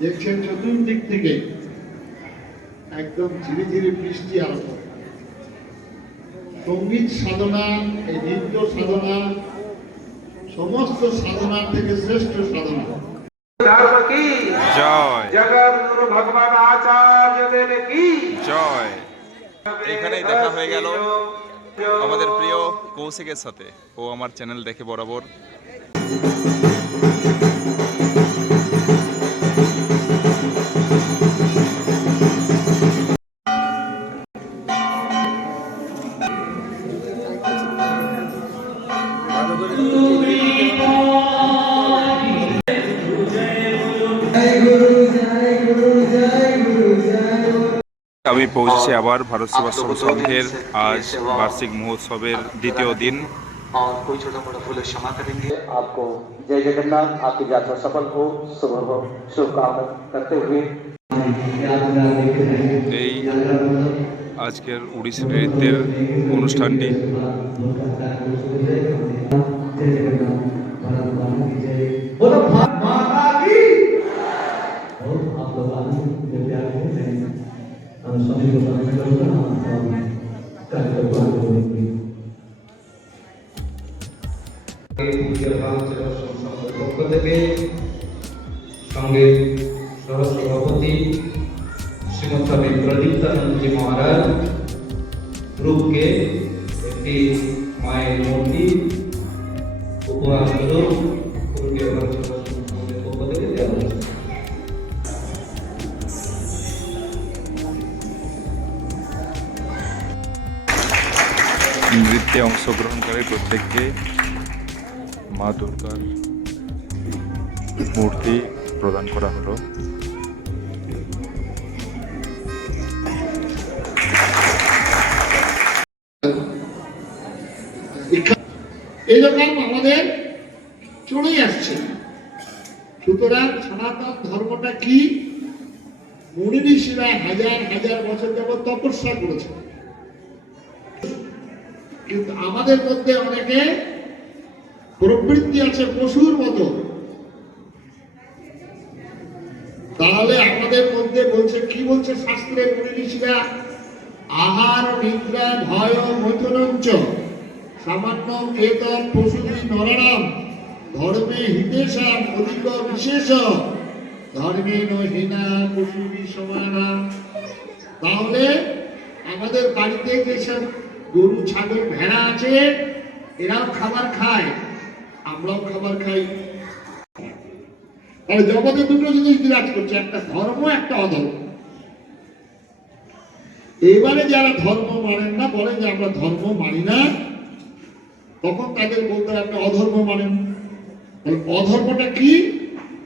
দেখছেন চতুর্দিক থেকে একদম ধীরে ধীরে বৃষ্টি আরম্ভ সংগীত সাধনা এই নৃত্য সাধনা সমস্ত সাধনা থেকে শ্রেষ্ঠ সাধনা। ধর্ম কি জয়। জগৎ ভগবান আচার্য দেব কি? জয়। এখানেই দেখা হয়ে গেল আমাদের প্রিয় কৌশিকের সাথে ও আমার চ্যানেল দেখে বরাবর। পৌঁছেছি আবার ভারত সেবাশ্রম সংঘের আজ বার্ষিক মহোৎসবের দ্বিতীয় দিন और कोई छोटा मोटा फूल क्षमा करेंगे आपको जय जगन्नाथ आपकी यात्रा सफल हो शुभ हो शुभकामना करते हुए এই আজকের উড়িষ্যা নৃত্যের অনুষ্ঠানটি পক্ষ থেকে সঙ্গে সহসভাপতি শ্রীমৎস্বামী প্রদীপ্তানন্দজি মহারাজ গ্রুপকে একটি মায়ের মূর্তি উপহার প্রত্যেককে মা দুর্গার মূর্তি প্রদান করা হলো। এরকম আমাদের চলেই আসছে, সুতরাং সনাতন ধর্মটা কি? মুনি ঋষিরা হাজার হাজার বছর যাবত তপস্যা করেছে কিন্তু আমাদের মধ্যে অনেকে প্রবৃত্তি আছে পশুর মতো। তাহলে আমাদের মধ্যে বলছে, কি বলছে শাস্ত্রে ঋষিরা? আহার, নিদ্রা, ভয়, মৈথুনঞ্চ। সামান্য এত পশুদি নরাণাম ধর্মে হিতেশাম, অধিক বিশেষ। ধর্মে নহিনা পশুদি সমানা। তাহলে আমাদের বাড়িতে যেসব গরু, ছাগল, ভেড়া আছে, এরাও খাবার খায়, আমরাও খাবার খাই। জগতে দুটো জিনিস বিরাজ করছে, একটা ধর্ম, একটা অধর্ম। এবারে যারা ধর্ম মানেন না বলেন যে আমরা ধর্ম মানি না, তখন তাদের বলতে আপনি অধর্ম মানেন। অধর্মটা কি?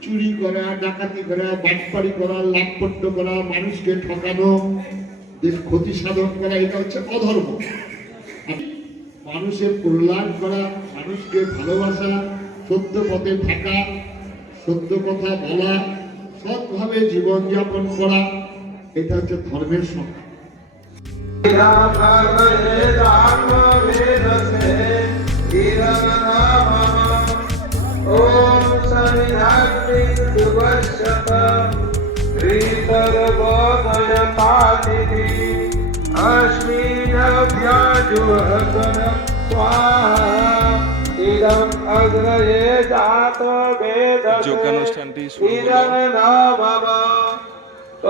চুরি করা, ডাকাতি করা বাটপাড়ি করা লাভপট্য করা, মানুষকে ঠকানো। ক্ষতি সাধন করা, এটা হচ্ছে অধর্ম। মানুষের কল্যাণ করা, মানুষকে ভালোবাসা, সত্য পথে থাকা, সত্য কথা বলা, সৎভাবে জীবনযাপন করা, এটা হচ্ছে ধর্মের সংজ্ঞা। ओम श्रीतर्बोधयतातिथि अस्मिनव्याजुहतन स्वाहा इदम् अग्रये जात वेदसे যজ্ঞানুষ্ঠানটি শুরু হলো ইদং নমঃ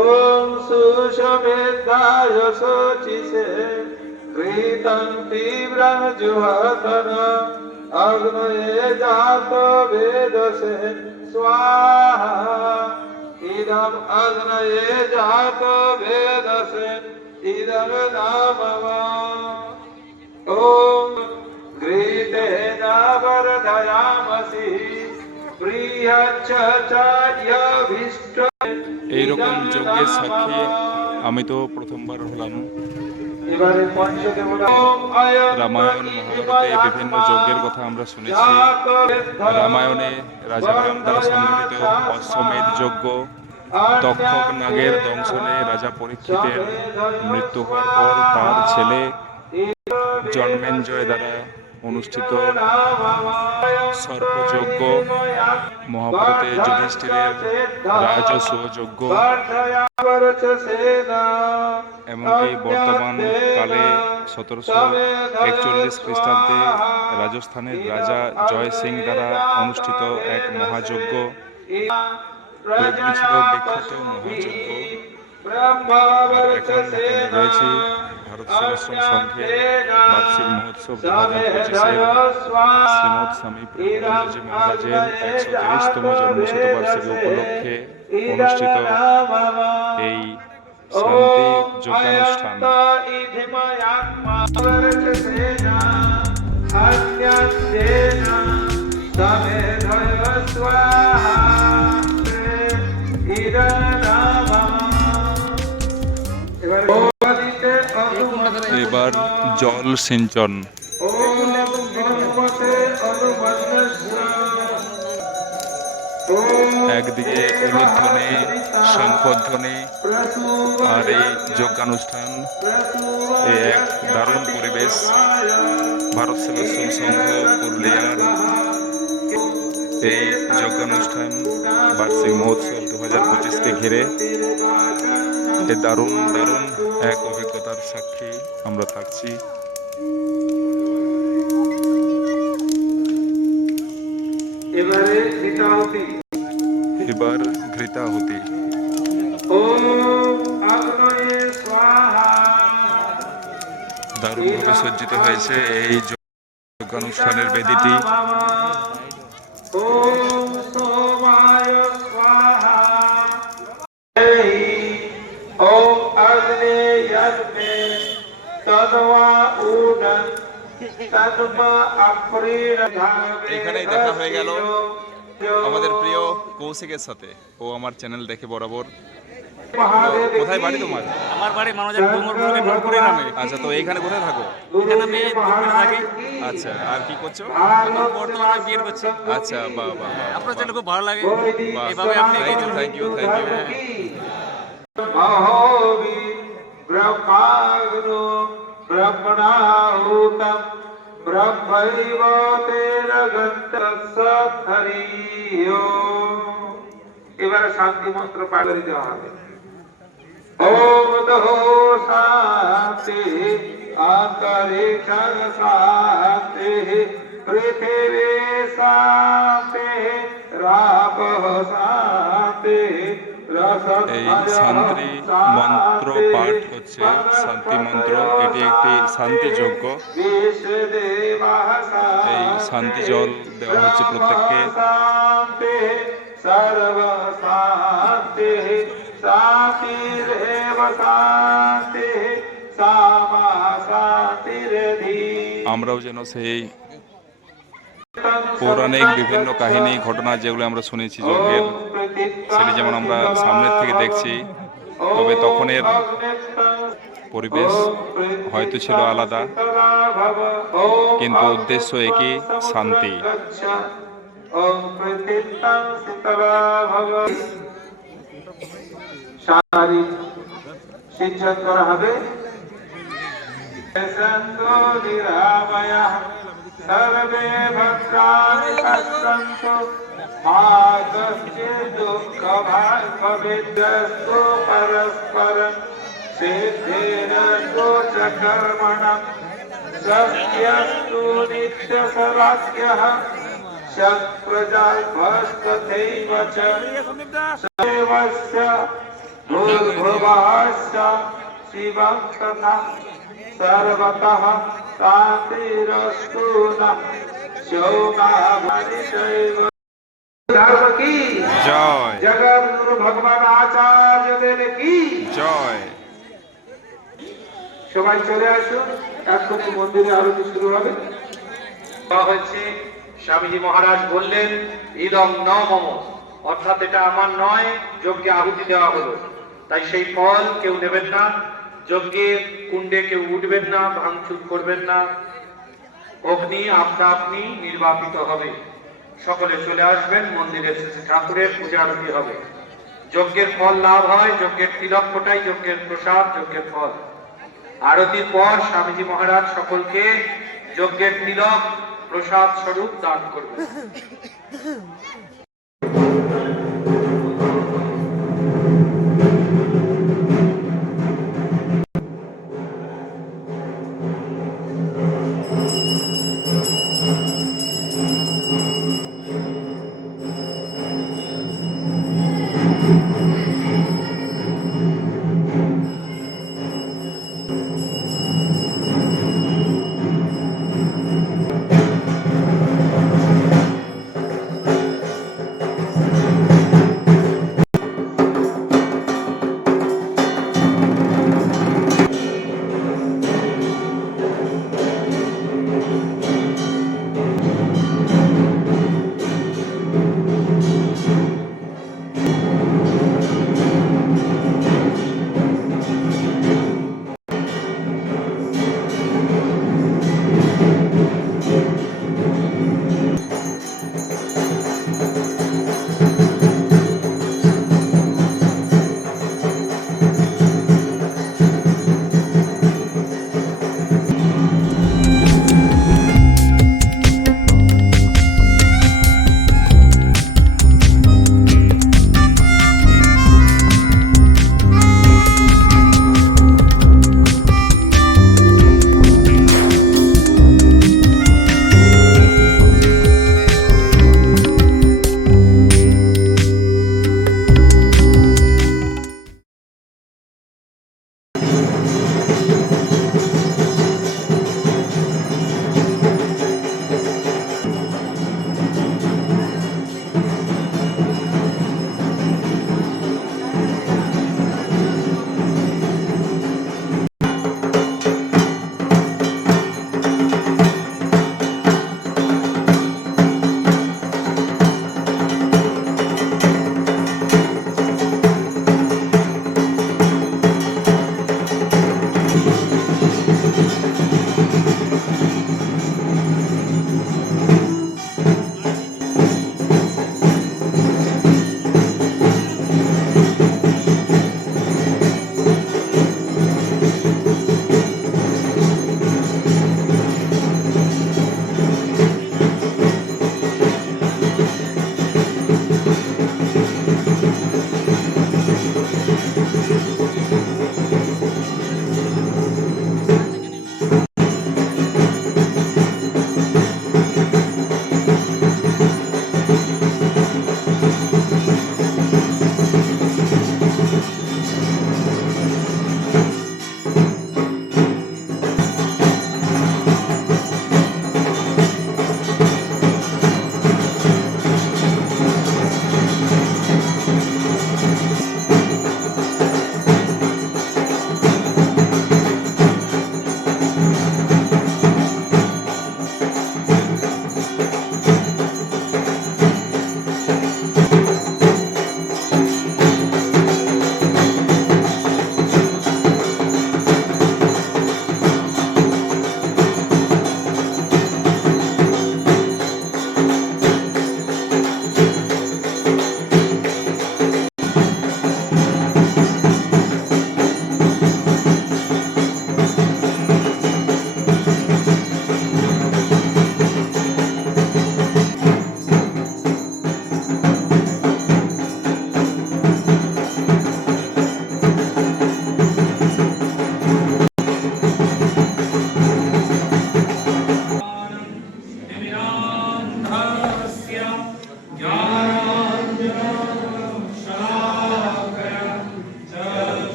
ওম সুষমেধায় শোচিষে কৃতং তীব্রং জুহতন অগ্নয়ে জাত বেদসে স্বাহা ইদম অগ্নয়ে জাত বেদসে ইদং নমঃ ॐ घृतेन वर्धयामसि प्रियच्चार्यभीष्ट এইরকম যজ্ঞের সাক্ষী আমি তো প্রথমবার হলাম এবারে পঞ্চদেবতা রামায়ণ মহাভারতে বিভিন্ন যজ্ঞের কথা আমরা শুনেছি রামায়ণে রাজাগ্রাম দ্বারা সংগঠিত অশ্বমেধ যজ্ঞ তক্ষক নাগের দংশনে রাজা পরীক্ষিতের মৃত্যু হওয়ার পর তার ছেলে জন্মেঞ্জয় দ্বারা অনুষ্ঠিত সর্পযজ্ঞ মহাভারতে যুধিষ্ঠিরের রাজস্ব যজ্ঞ এমনকি বর্তমান কালে সতেরোশো একচল্লিশ খ্রিস্টাব্দে রাজস্থানের রাজা জয় সিং দ্বারা অনুষ্ঠিত এক মহাযজ্ঞ। ছিল বিখ্যাত মহাযজ্ঞ আমি ভারত সেবাশ্রম সংঘে বার্ষিক মহোৎসব দু হাজার পঁচিশের শ্রীমৎ স্বামী প্রভুনন্দজি মহারাজের একশো তিরিশতম জন্মশতবার্ষিকী উপলক্ষে অনুষ্ঠিত এই শান্তি যোগানুষ্ঠান। এবার জল সিঞ্চন। একদিকে উলুধ্বনি শঙ্খধ্বনি আর এই যোগানুষ্ঠান, এ এক দারুণ পরিবেশ। ভারত সেবাশ্রম সংঘ, পুরুলিয়ার এই যোগানুষ্ঠান বার্ষিক মহোৎসব দু হাজার পঁচিশকে ঘিরে এ দারুণ দারুণ এক অভিজ্ঞতার সাক্ষী আমরা থাকছি। এবারে ঘৃতাহুতি আগ্নয়ে স্বাহা। দারুণভাবে সজ্জিত হয়েছে এই যোগানুষ্ঠানের বেদিটি। ওম এখানেই দেখা হয়ে গেল আমাদের প্রিয় কৌশিকের সাথে ও আমার চ্যানেল দেখে বরাবর কোথায় বাড়ি তোমার আমার বাড়ি আচ্ছা তো এখানে কোথায় থাকো আমি থাকি আচ্ছা আর কি করছ বর্তমানে বিয়ে করছি আচ্ছা বাহ বাহ আপনার চ্যানেল খুব ভালো লাগে ब्रह्माग्नो ब्रह्मणाहुतं ब्रह्मैव तेन गन्तसद्धरियो এবারে শান্তি মন্ত্র পাঠ করে দেওয়া হবে ওম দহো শান্তি অন্তরিক্ষ শান্তি পৃথিবী শান্তি রাপঃ শান্তি এই শান্তি মন্ত্র পাঠ হচ্ছে, শান্তি মন্ত্র, এটি একটি শান্তি যজ্ঞ এই শান্তি জল দেওয়া হচ্ছে প্রত্যেককে। আমরাও যেন সেই পৌরাণিক বিভিন্ন কাহিনী, ঘটনা যেগুলো আমরা শুনেছি যজ্ঞের। সেটি যেমন আমরা সামনের থেকে দেখছি, তবে তখনের পরিবেশ হয়তো ছিল আলাদা, কিন্তু উদ্দেশ্য একই, শান্তি। করা হবে। आगस्य दुःख भविद्यस्तु परस्परं सिद्धेन कर्मणं सत्यस्तु नित्यसराख्यः प्रजाभस्तथैव च। देवस्य भूर्भुवश्च, शिवं तथा सर्वतः शान्तिरस्तु नः। शोमाभरिषैव धर्म की জয় जगत गुरु भगवान आचार्य देव की জয় সবাই চলে আসুন এক্ষুনি মন্দিরে আরতি শুরু হবে দেওয়া হয়েছে স্বামীজি মহারাজ বললেন ইদম ন মম অর্থাৎ এটা আমার নয় যজ্ঞে আহুতি দেওয়া হলো তাই সেই ফল কেউ নেবেন না যজ্ঞে কুণ্ডে কেউ উঠবেন না ভাঙচুর করবেন না অগ্নি আপনা আপনি নির্বাপিত হবে সকলে চলে আসবেন মন্দিরে ঠাকুরের পূজা আরতি হবে। যজ্ঞের ফল লাভ হয়, যজ্ঞের তিলক ফোটাই, যজ্ঞের প্রসাদ, যজ্ঞের ফল। আরতির পর স্বামীজি মহারাজ সকলকে যজ্ঞের তিলক প্রসাদ স্বরূপ দান করবেন।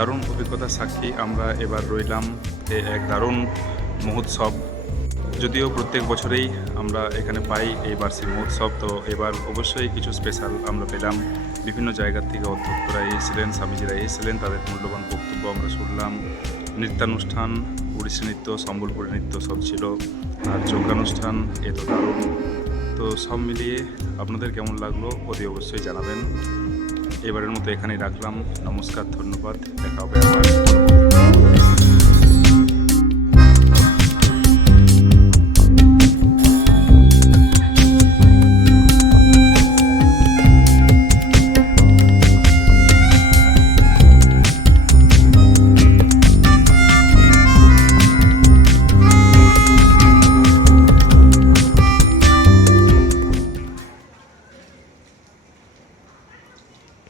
দারুণ অভিজ্ঞতা সাক্ষী আমরা এবার রইলাম এ এক দারুণ মহোৎসব। যদিও প্রত্যেক বছরেই আমরা এখানে পাই এই বার্ষিক মহোৎসব, তো এবার অবশ্যই কিছু স্পেশাল আমরা পেলাম। বিভিন্ন জায়গার থেকে অধ্যক্ষরা এসেছিলেন, স্বামীজিরা এসেছিলেন, তাদের মূল্যবান বক্তব্য আমরা শুনলাম। নৃত্যানুষ্ঠান, উড়িষ্যা নৃত্য, সম্বলপুরী নৃত্য সব ছিল, আর যোগানুষ্ঠান এ তো দারুণ। তো সব মিলিয়ে আপনাদের কেমন লাগল অতি অবশ্যই জানাবেন। এবারের মতো এখানেই রাখলাম। নমস্কার ধন্যবাদ। দেখা হবে আবার।